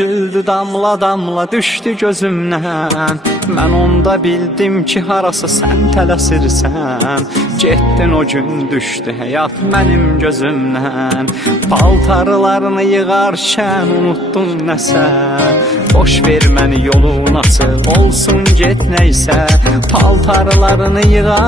Üzüldü damla damla düşdü gözümdən. Mən onda bildim ki harası sən tələsirsən. Getdin o gün düşdü həyat mənim gözümdən. Paltarlarını yığarkən unuttun nəsə. Boş ver məni yolun açıq olsun get neysə. Paltarlarını yığar